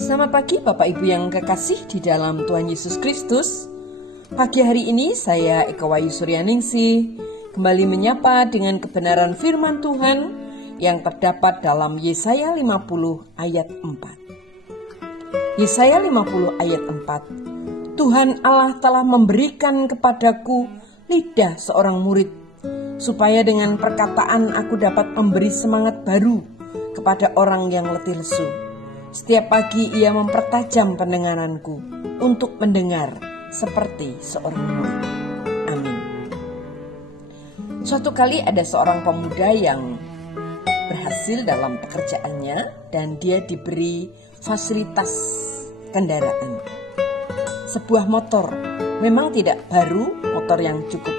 Selamat pagi Bapak Ibu yang kekasih di dalam Tuhan Yesus Kristus. Pagi hari ini saya Eka Wayu Suryaningsih kembali menyapa dengan kebenaran firman Tuhan yang terdapat dalam Yesaya 50 ayat 4. Yesaya 50 ayat 4. Tuhan Allah telah memberikan kepadaku lidah seorang murid, supaya dengan perkataan aku dapat memberi semangat baru kepada orang yang letih lesu. Setiap pagi ia mempertajam pendengaranku untuk mendengar seperti seorang murid. Amin. Suatu kali ada seorang pemuda yang berhasil dalam pekerjaannya dan dia diberi fasilitas kendaraan. Sebuah motor, memang tidak baru, motor yang cukup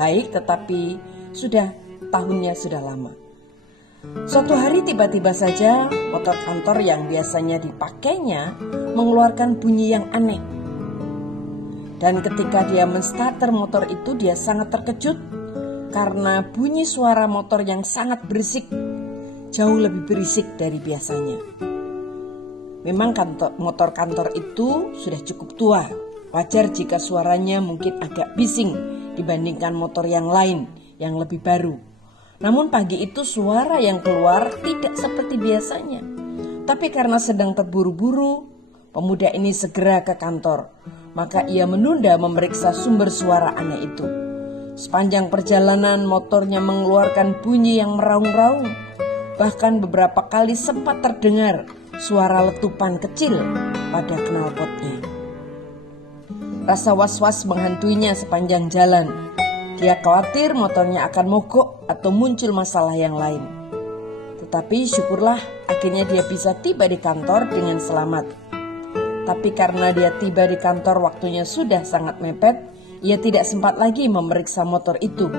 baik, tetapi tahunnya sudah lama. Suatu hari tiba-tiba saja motor kantor yang biasanya dipakainya mengeluarkan bunyi yang aneh. Dan ketika dia menstarter motor itu, dia sangat terkejut karena bunyi suara motor yang sangat berisik, jauh lebih berisik dari biasanya. Memang motor kantor itu sudah cukup tua. Wajar jika suaranya mungkin agak bising dibandingkan motor yang lain yang lebih baru. Namun pagi itu suara yang keluar tidak seperti biasanya. Tapi karena sedang terburu-buru, pemuda ini segera ke kantor. Maka ia menunda memeriksa sumber suara aneh itu. Sepanjang perjalanan motornya mengeluarkan bunyi yang meraung-raung. Bahkan beberapa kali sempat terdengar suara letupan kecil pada knalpotnya. Rasa was-was menghantuinya sepanjang jalan. Dia khawatir motornya akan mogok atau muncul masalah yang lain. Tetapi syukurlah akhirnya dia bisa tiba di kantor dengan selamat. Tapi karena dia tiba di kantor waktunya sudah sangat mepet, ia tidak sempat lagi memeriksa motor itu.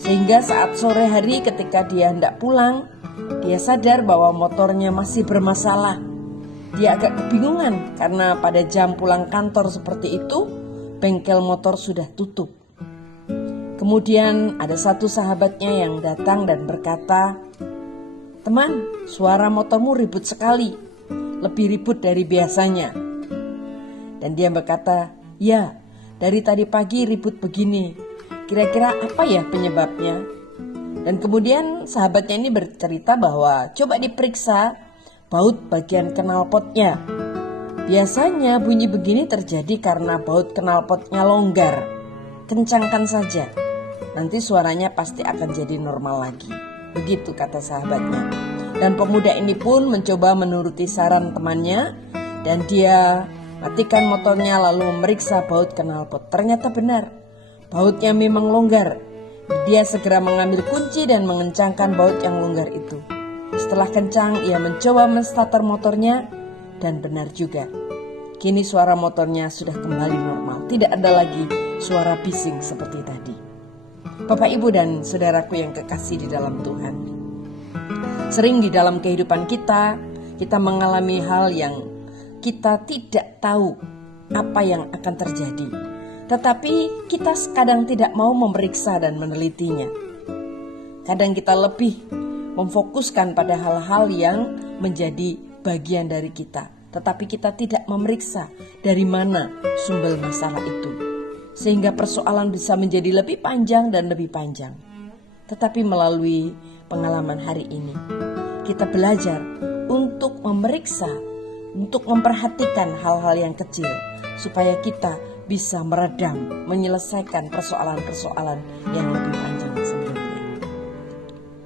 Sehingga saat sore hari ketika dia hendak pulang, dia sadar bahwa motornya masih bermasalah. Dia agak kebingungan karena pada jam pulang kantor seperti itu, bengkel motor sudah tutup. Kemudian ada satu sahabatnya yang datang dan berkata, "Teman, suara motormu ribut sekali, lebih ribut dari biasanya." Dan dia berkata, "Ya, dari tadi pagi ribut begini, kira-kira apa ya penyebabnya?" Dan kemudian sahabatnya ini bercerita bahwa coba diperiksa baut bagian knalpotnya. Biasanya bunyi begini terjadi karena baut knalpotnya longgar. Kencangkan saja, nanti suaranya pasti akan jadi normal lagi. Begitu kata sahabatnya. Dan pemuda ini pun mencoba menuruti saran temannya, dan dia matikan motornya lalu memeriksa baut knalpot. Ternyata benar, bautnya memang longgar. Dia segera mengambil kunci dan mengencangkan baut yang longgar itu. Setelah kencang, ia mencoba menstarter motornya, dan benar juga. Kini suara motornya sudah kembali normal. Tidak ada lagi suara bising seperti tadi. Bapak, Ibu, dan saudaraku yang kekasih di dalam Tuhan. Sering di dalam kehidupan kita mengalami hal yang kita tidak tahu apa yang akan terjadi. Tetapi kita kadang tidak mau memeriksa dan menelitinya. Kadang kita lebih memfokuskan pada hal-hal yang menjadi bagian dari kita. Tetapi kita tidak memeriksa dari mana sumber masalah itu. Sehingga persoalan bisa menjadi lebih panjang dan lebih panjang. Tetapi melalui pengalaman hari ini, kita belajar untuk memeriksa, untuk memperhatikan hal-hal yang kecil, supaya kita bisa meredam, menyelesaikan persoalan-persoalan yang lebih panjang sebelumnya.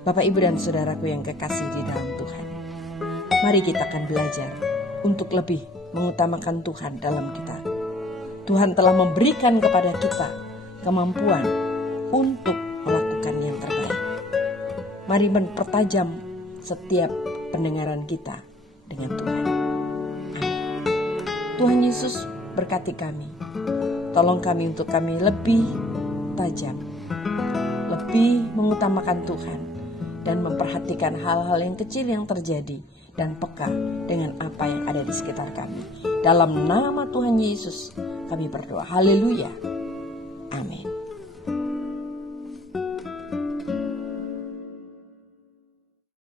Bapak, Ibu, dan saudaraku yang kekasih di dalam Tuhan, mari kita akan belajar untuk lebih mengutamakan Tuhan dalam kita. Tuhan telah memberikan kepada kita kemampuan untuk melakukan yang terbaik. Mari mempertajam setiap pendengaran kita dengan Tuhan. Amin. Tuhan Yesus berkati kami. Tolong kami untuk kami lebih tajam, lebih mengutamakan Tuhan, dan memperhatikan hal-hal yang kecil yang terjadi, dan peka dengan apa yang ada di sekitar kami. Dalam nama Tuhan Yesus kami berdoa. Haleluya.